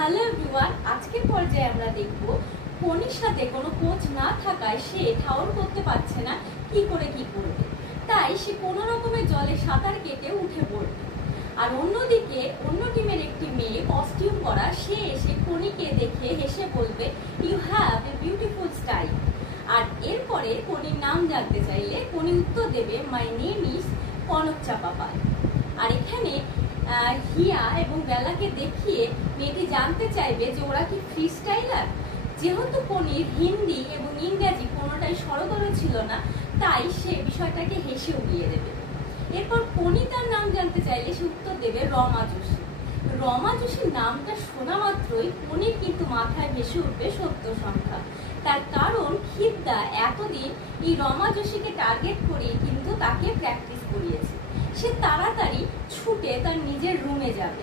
Hello everyone, আজকের পর্যায়ে আমরা দেখব পনির সাথে কোনো কোচ না থাকায় সে ঠাউর করতে পারছে না কি করবে। তাই সে কোনো রকমের জলে সাঁতার কেটে উঠে পড়বে। আর অন্যদিকে অন্য টিমের একটি মেয়ে কস্টিউম পরা সে এসে কনিকে দেখে হেসে বলবে, you have a beautiful style. আর এরপরে কনির নাম জানতে চাইলে কনি উত্তর দেবে, মাই নেম ইজ কনক চাপা পাল। আর এখানে হিয়া এবং বেলাকে দেখিয়ে মেয়েটি জানতে চাইবে যে ওরা কি ফ্রি স্টাইলার। যেহেতু কনির হিন্দি এবং ইংরাজি কোনোটাই সরগর ছিল না, তাই সে বিষয়টাকে হেসে উড়িয়ে দেবে। এরপর কনি তার নাম জানতে চাইলে সে উত্তর দেবে রমা যোশী। রমা যোশীর নামটা শোনা মাত্রই কনির কিন্তু মাথায় ভেসে উঠবে সত্য সংখ্যা। তার কারণ খিদ্দা এতদিন এই রমা যোশীকে টার্গেট করে কিন্তু তাকে প্র্যাকটিস করিয়েছে। সে তাড়াতাড়ি ছুটে তার নিজের রুমে যাবে।